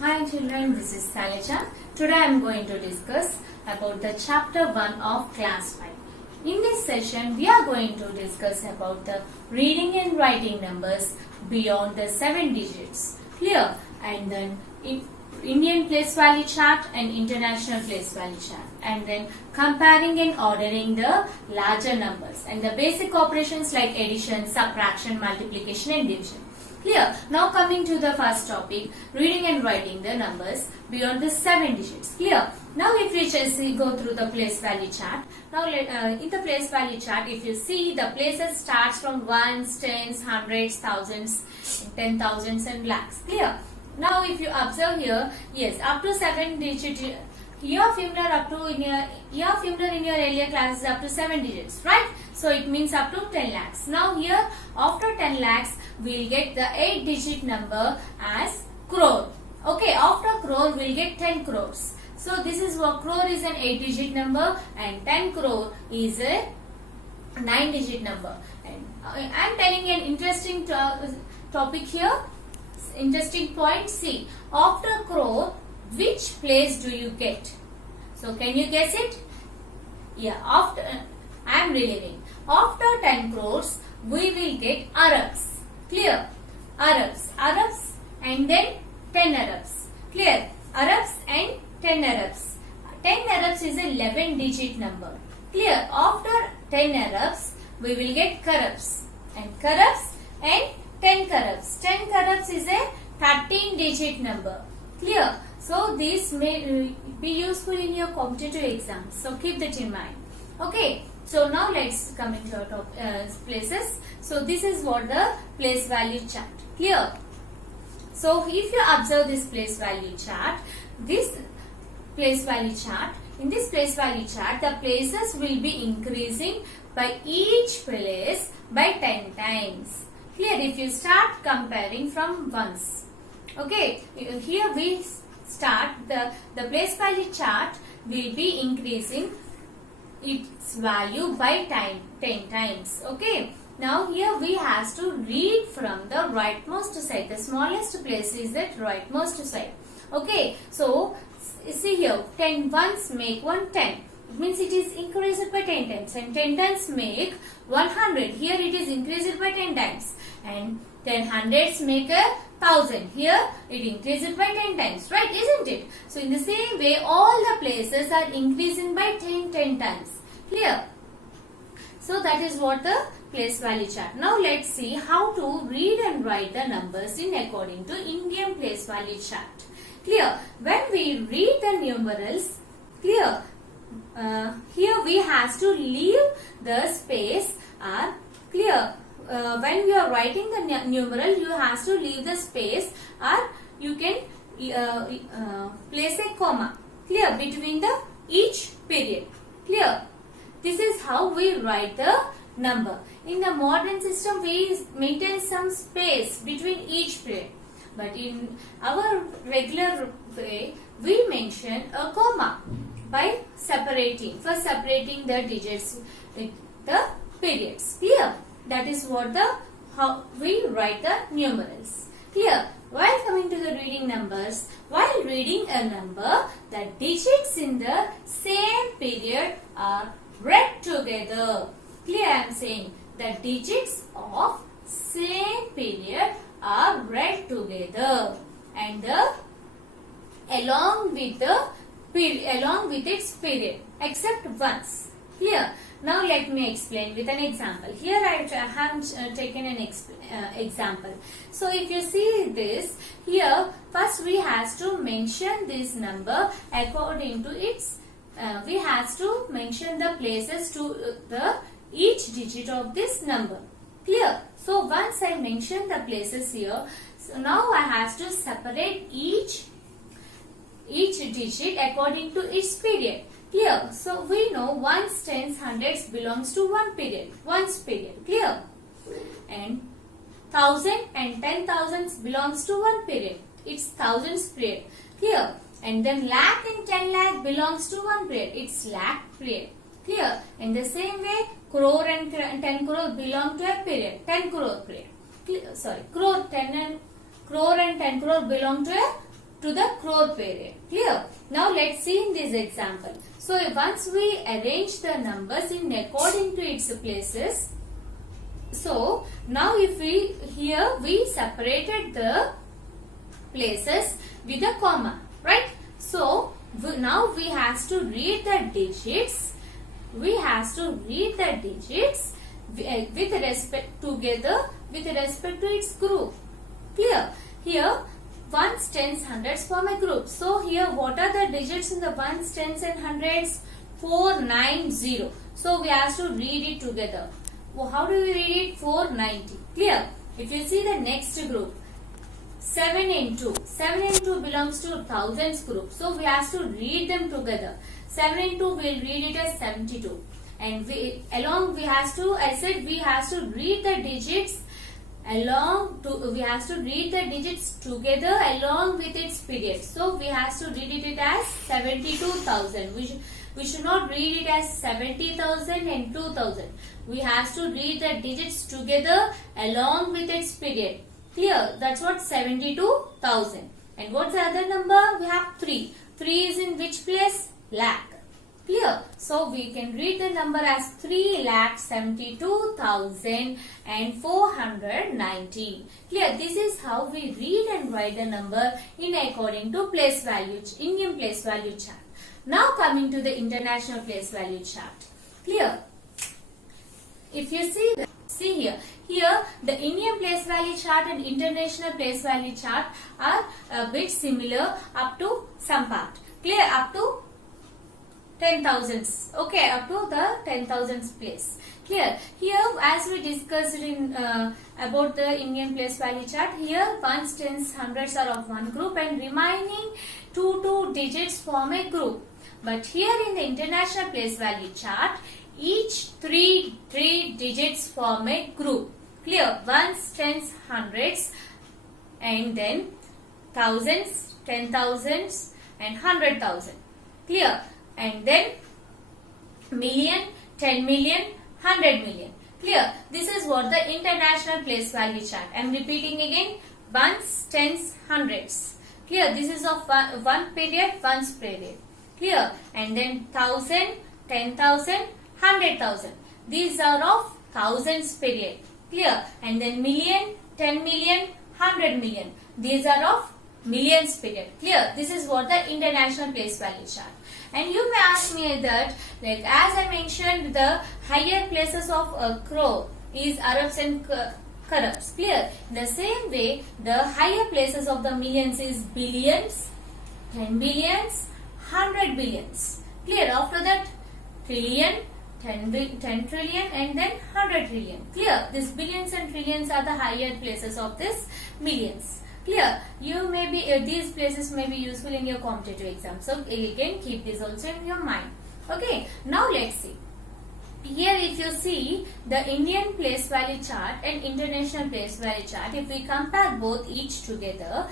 Hi children, this is Saleja. Today I am going to discuss about the chapter 1 of class 5. In this session we are going to discuss about the reading and writing numbers beyond the 7 digits. Clear? And then Indian place value chart and international place value chart. And then comparing and ordering the larger numbers and the basic operations like addition, subtraction, multiplication and division. Clear? Now coming to the first topic, reading and writing the numbers beyond the 7 digits. Clear? Now if we just go through the place value chart. Now in the place value chart, if you see, the places starts from ones, tens, hundreds, thousands, 10,000s and lakhs. Clear? Now if you observe here, yes, up to 7 digits, you are familiar up to in your earlier classes up to 7 digits, right? So it means up to 10 lakhs. Now here after 10 lakhs we will get the 8 digit number as crore. Okay, after crore we will get 10 crores. So this is what crore is an 8 digit number and 10 crore is a 9 digit number. And I am telling an interesting topic here. Interesting point. See, after crore, which place do you get? So can you guess it? Yeah, after I am relieving. After 10 crores, we will get Arabs. Clear? Arabs and then 10 Arabs. Clear? Arabs and 10 Arabs. 10 Arabs is a 11 digit number. Clear? After 10 Arabs, we will get Karabs. And Karabs and 10 Karabs. 10 Karabs is a 13 digit number. Clear? So this may be useful in your competitive exams. So keep that in mind. Okay. So now let's come into our top places. So this is what the place value chart. Clear? So if you observe this place value chart, in this place value chart, the places will be increasing by each place by 10 times. Clear? If you start comparing from ones. Okay, here we start the place value chart will be increasing its value by 10 times. Okay, now here we have to read from the rightmost side. The smallest place is that rightmost side. Okay, so see here, 10 ones make 110. It means it is increased by 10 times, and 10 times make 100. Here it is increased by 10 times, and 10 hundreds make 1000. Here it increases by 10 times, right? Isn't it? So in the same way, all the places are increasing by 10 times. Clear? So that is what the place value chart. Now let's see how to read and write the numbers in according to Indian place value chart. Clear? When we read the numerals, clear? Here we have to leave the space. Clear? When you are writing the numeral, you have to leave the space, or you can place a comma. Clear? Between the each period. Clear? This is how we write the number. In the modern system, we maintain some space between each period. But in our regular way, we mention a comma by separating the digits with the periods. Clear? That is what how we write the numerals. Clear? While coming to the reading numbers, while reading a number, the digits in the same period are read together. Clear? I am saying the digits of same period are read together, and along with its period, except once. Clear? Now let me explain with an example. Here I have taken an example. So if you see this, here first we have to mention this number according to its, we have to mention the places to each digit of this number. Clear? So once I mention the places here, so now I have to separate each digit according to its period. Clear? So we know ones, tens, hundreds belongs to one period, one's period. Clear? And 1000 and 10,000s belongs to one period, it's thousands period. Clear? And then lakh and 10 lakh belongs to one period, it's lakh period. Clear? In the same way, crore and 10 crore belong to a period, 10 crore period. Sorry, crore and 10 crore belong to a to the crore period. Clear? Now let's see in this example. So once we arrange the numbers in according to its places. So now if we here we separated the places with a comma, right? So now we have to read the digits. We have to read the digits with respect together with respect to its group. Clear? Here ones, tens, hundreds form a group. So here what are the digits in the ones, tens and hundreds? 490. So we have to read it together. How do we read it? 490. Clear? If you see the next group, 7 and 2. 7 and 2 belongs to thousands group. So we have to read them together. 7 and 2 will read it as 72. And we have to, I said we have to read the digits we have to read the digits together along with its period. So we have to read it as 72,000. We should not read it as 70,000 and 2,000. We have to read the digits together along with its period. Clear? That's what 72,000. And what's the other number? We have 3. 3 is in which place? Lakh. Clear? So we can read the number as 3,72,490. Clear? This is how we read and write the number in according to place value, Indian place value chart. Now coming to the international place value chart. Clear? If you see here the Indian place value chart and international place value chart are a bit similar up to some part. Clear? Up to 10,000s. Okay, up to the 10,000s place. Clear? Here, as we discussed in about the Indian place value chart, here ones, tens, hundreds are of one group and remaining two digits form a group. But here in the international place value chart, each three digits form a group. Clear? Ones, tens, hundreds, and then thousands, 10,000s, and 100,000. Clear? And then million, 10 million, 100 million. Clear? This is what the international place value chart. I am repeating again. Ones, tens, hundreds. Clear? This is of one period, one's period. Clear? And then 1,000, 10,000, 100,000. These are of thousands period. Clear? And then million, 10 million, 100 million. These are of millions period. Clear? This is what the international place value chart. And you may ask me that, like as I mentioned, the higher places of a crore is Arabs and Karabs. Clear? In the same way, the higher places of the millions is billions, 10 billions, 100 billions. Clear? After that, trillion, 10 trillion, and then 100 trillion. Clear? These billions and trillions are the higher places of this millions. Clear? You may be these places may be useful in your competitive exam. So again, keep this also in your mind. Okay. Now let's see. Here, if you see the Indian place value chart and international place value chart, if we compare both each together,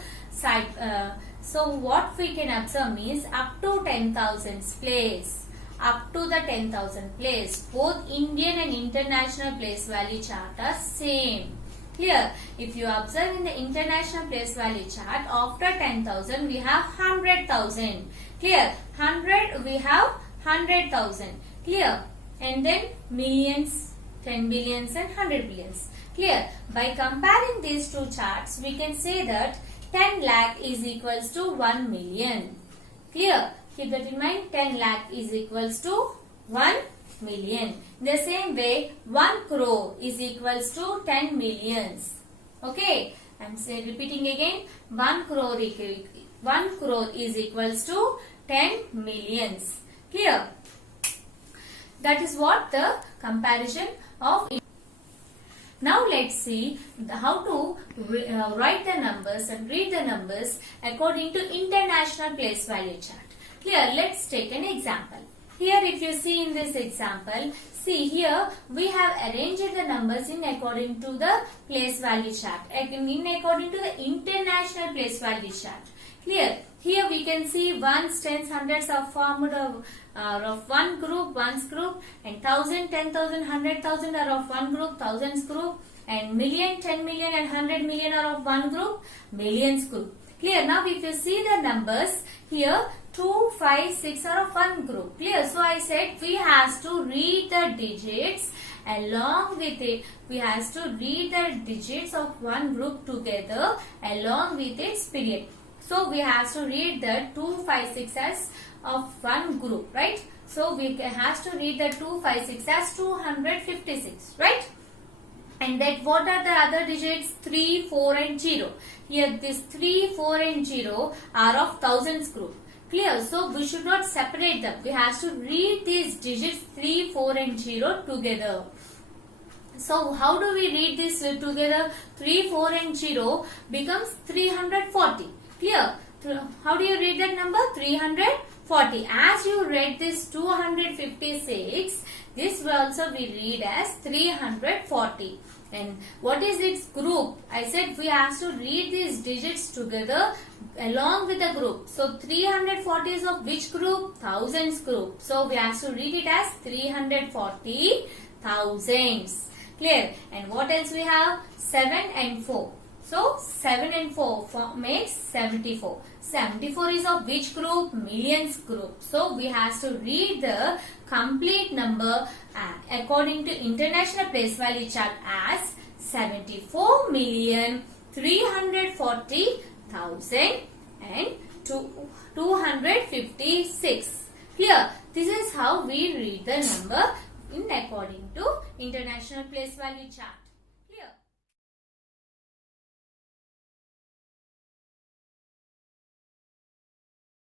so what we can observe means up to 10,000 place. Up to the 10,000 place, both Indian and international place value chart are same. Clear? If you observe in the international place value chart, after 10,000 we have 100,000. Clear? 100 we have 100,000. Clear? And then millions, 10 billions and 100 billions. Clear? By comparing these two charts, we can say that 10 lakh is equals to 1 million. Clear? Keep that in mind. 10 lakh is equals to 1 million. In the same way, 1 crore is equals to 10 millions. Okay, I am repeating again. 1 crore is equals to 10 millions. Clear? That is what the comparison of. Now let's see how to write the numbers and read the numbers according to international place value chart. Clear? Let's take an example. Here, if you see in this example, see here we have arranged the numbers in according to the place value chart, in according to the international place value chart. Clear? Here we can see ones, tens, hundreds are formed of one group, ones group, and 1,000, 10,000, 100,000 are of one group, thousands group, and million, 10 million and 100 million are of one group, millions group. Clear? Now if you see the numbers here, 2, 5, 6 are of one group. Clear? So I said we has to read the digits along with it. We has to read the digits of one group together along with its period. So we have to read the 2, 5, 6 as of one group, right? So we has to read the 2, 5, 6 as 256, right? And that what are the other digits? 3, 4 and 0. Here this 3, 4 and 0 are of thousands group. Clear? So we should not separate them. We have to read these digits 3, 4 and 0 together. So how do we read this together? 3, 4 and 0 becomes 340. Clear? How do you read that number? 340. As you read this 256, this will also be read as 340. And what is its group? I said we have to read these digits together along with the group. So 340 is of which group? Thousands group. So we have to read it as 340 thousands. Clear? And what else we have? 7 and 4. So 7 and 4 makes 74. 74 is of which group? Millions group. So we have to read the complete number according to International Place Value Chart as 74,340,256. Clear? This is how we read the number in according to International Place Value Chart.